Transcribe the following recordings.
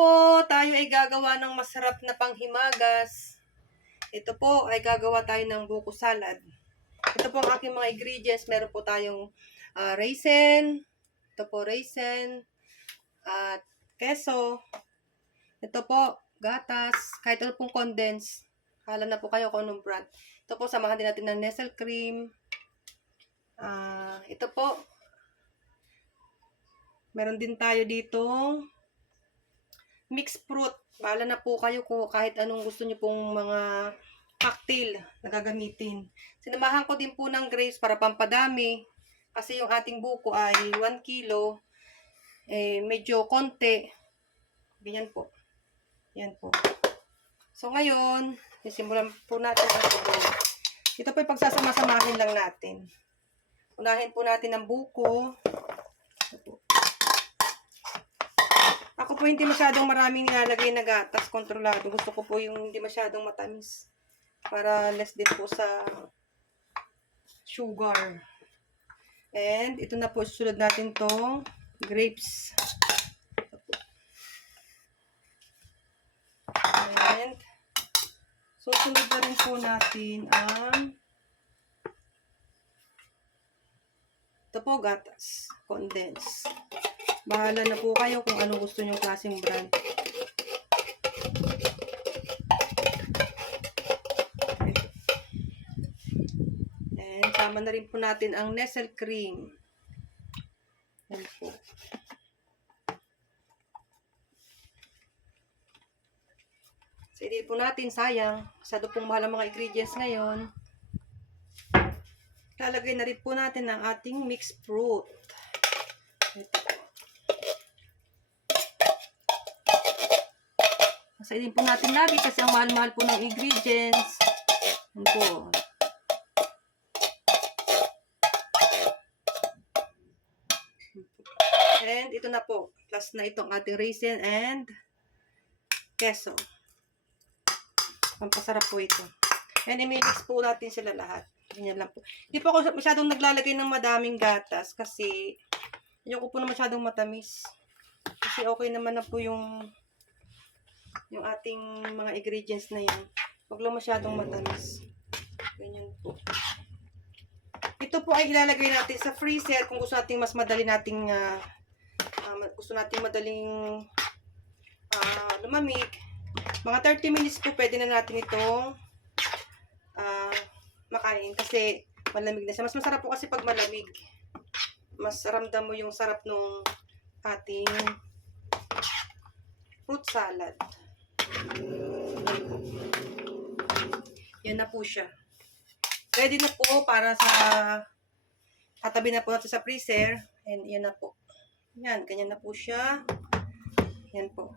po, tayo ay gagawa ng masarap na panghimagas. Ito po ay gagawa tayo ng buko salad. Ito po ang aking mga ingredients. Meron po tayong raisin. Ito po raisin. At keso. Ito po gatas. Kahit ano pong condense. Hala na po kayo kung anong brand. Ito po samahan din natin ng Nestle cream. Ito po. Meron din tayo ditong mixed fruit. Bahala na po kayo kung kahit anong gusto niyo pong mga cocktail na gagamitin. Sinamahan ko din po ng grapes para pampadami. Kasi yung ating buko ay 1 kilo. Medyo konti. Ganyan po. Yan po. So ngayon, simulan po natin ang tuloy. Ito po yung pagsasama-samahin lang natin. Unahin po natin ang buko. Ako po hindi masyadong maraming nilalagay na gatas, kontrolado. Gusto ko po yung hindi masyadong matamis. Para less din po sa sugar. And ito na po, susunod natin tong grapes. And susunod na rin po natin ang ito po gatas, condense. Bahala na po kayo kung ano gusto nyong klaseng brand. And sama na rin po natin ang Nestle cream. Yan po. So, hindi po natin sayang. Masyado pong mahal ang mga ingredients ngayon. Lalagay na rin po natin ang ating mixed fruit. Ito po. Masainin po natin lagi kasi ang mahal-mahal po ng ingredients. Yan po. And ito na po. Last na itong ating raisin and keso. Pampasarap po ito. And i-mix po natin sila lahat. Ganyan lang po. Hindi po ako masyadong naglalagay ng madaming gatas kasi ayoko po na masyadong matamis. Kasi okay naman na po yung ating mga ingredients na yan. Huwag lang masyadong matamis. Ganyan po. Ito po ay ilalagay natin sa freezer kung gusto natin mas madali nating madaling lumamig. Mga 30 minutes po pwede na natin itong makain kasi malamig na siya. Mas masarap po kasi pag malamig. Mas ramdam mo yung sarap nung ating fruit salad. Yan na po siya. Ready na po para sa tatabi na po natin sa freezer. And yan na po. Yan, ganyan na po siya. Yan po.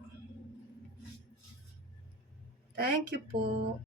Thank you po.